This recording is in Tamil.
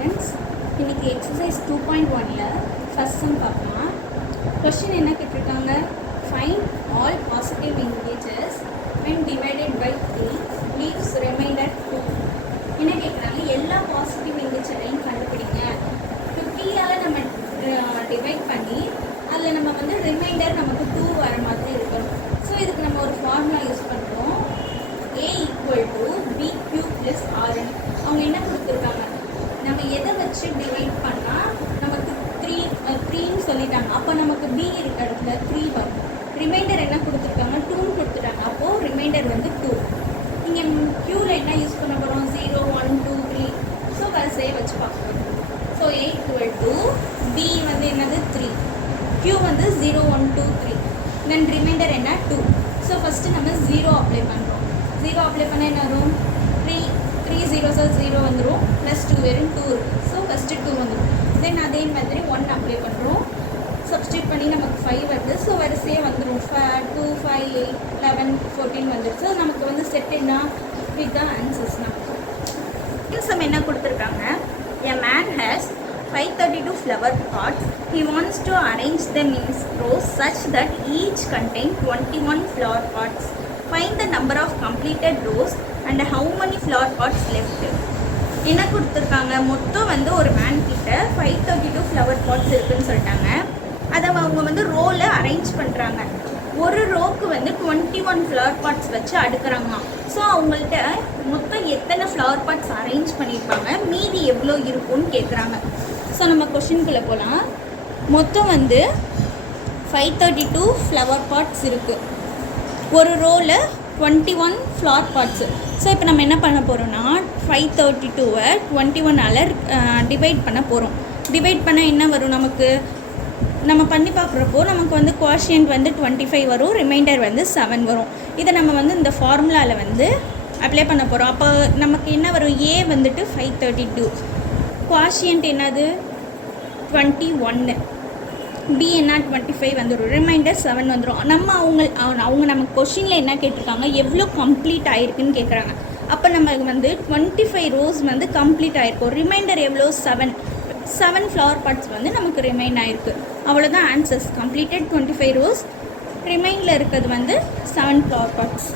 ஸ்டூடெண்ட்ஸ், இன்றைக்கி எக்ஸசைஸ் 2.1ல் ஃபஸ்ட் சம் பார்க்கலாம். கொஸ்டின் என்ன கேட்டிருக்காங்க? Find all positive integers when divided by 3 leaves remainder 2. என்ன கேட்குறாங்க? எல்லா பாசிட்டிவ் இன்டீஜரையும் கண்டுபிடிங்க. 50ஆல் நம்ம டிவைட் பண்ணி அதில் நம்ம வந்து ரிமைண்டர் நமக்கு 2 வர மாதிரி இருக்கணும். ஸோ இதுக்கு நம்ம ஒரு ஃபார்முலா யூஸ் பண்ணுறோம். A = BQ + RN. அவங்க என்ன கொடுத்துருக்காங்க? நம்ம எதை வச்சு டிவைட் பண்ணால் நமக்கு 3ன்னு சொல்லிட்டாங்க. அப்போ நமக்கு B இருக்க இடத்துல 3 வரும். ரிமைண்டர் என்ன கொடுத்துருக்காங்க? 2ன்னு கொடுத்துட்டாங்க. அப்போது ரிமைண்டர் வந்து 2. இங்கே க்யூவில் என்ன யூஸ் பண்ண போகிறோம்? 0, 1, 2, 3. ஸோ வரிசையை வச்சு பார்க்கணும். ஸோ A = B வந்து என்னது? 3. Q வந்து 0, 1, 2, 3. தென் ரிமைண்டர் என்ன? 2. ஸோ ஃபஸ்ட்டு நம்ம 0 அப்ளை பண்ணுறோம். 0 அப்ளை பண்ணால் என்ன வரும்? 3 0 0 வந்துடும். ப்ளஸ் 2 வெறும் 2 இருக்குது. ஸோ ஃபஸ்ட்டு 2 வந்துடும். தென் அதே மாதிரி 1 அப்ளை பண்ணுறோம். சப்ஸ்டியூட் பண்ணி நமக்கு 5 வருது. ஸோ வரிசையே வந்துடும். 2, 5, 8, 11, 14 வந்துடுச்சு. ஸோ நமக்கு வந்து செட் என்ன? வித் த ஆன்சர்ஸ் நமக்கு சம் என்ன கொடுத்துருக்காங்க? A man has 532 flower pots. He wants to arrange them in rows such that each contain 21 flower pots. Find the number of completed rows and how many flower pots left. என்ன கொடுத்துருக்காங்க? மொத்தம் வந்து ஒரு மேன் கிட்ட 532 ஃப்ளவர் பாட்ஸ் இருக்குதுன்னு சொல்லிட்டாங்க. அதை அவங்க வந்து ரோவில் அரேஞ்ச் பண்ணுறாங்க. ஒரு ரோக்கு வந்து 21 ஃப்ளவர் பாட்ஸ் வச்சு அடுக்கிறாங்களாம். ஸோ அவங்கள்ட்ட மொத்தம் எத்தனை ஃப்ளவர் பாட்ஸ் அரேஞ்ச் பண்ணியிருப்பாங்க, மீதி எவ்வளோ இருக்கும்னு கேட்குறாங்க. ஸோ நம்ம கொஷின்குள்ளே போகலாம். மொத்தம் வந்து 532 ஃப்ளவர் பாட்ஸ் இருக்குது. ஒரு ரோவில் 21 ஃப்ளவர் பாட்ஸு. ஸோ இப்போ நம்ம என்ன பண்ண போகிறோம்னா 532-ஐ 21ஆல் டிவைட் பண்ண போகிறோம். டிவைட் பண்ண என்ன வரும்? நமக்கு நம்ம பண்ணி பார்க்குறப்போ நமக்கு வந்து குவாஷியன்ட் வந்து 25 வரும், ரிமைண்டர் வந்து 7 வரும். இதை நம்ம வந்து இந்த ஃபார்முலாவில் வந்து அப்ளை பண்ண போகிறோம். அப்போ நமக்கு என்ன வரும்? ஏ வந்துட்டு 532, குவாஷியன்ட் என்னது? 21, பி என்ன? 25 வந்துடும், ரிமைண்டர் 7 வந்துடும். அவங்க நம்ம கொஷினில் என்ன கேட்டிருக்காங்க? எவ்வளோ கம்ப்ளீட் ஆகிருக்குன்னு கேட்குறாங்க. அப்போ நம்ம வந்து 25 ரோஸ் வந்து கம்ப்ளீட் ஆகிருக்கும். ரிமைண்டர் எவ்வளோ? 7 ஃப்ளவர் பாட்ஸ் வந்து நமக்கு ரிமைண்ட் ஆகிருக்கு. அவ்வளோதான் ஆன்சர்ஸ். கம்ப்ளீட்டட் 25 ரோஸ், ரிமைண்டில் இருக்கிறது வந்து 7 ஃப்ளவர் பாட்ஸ்.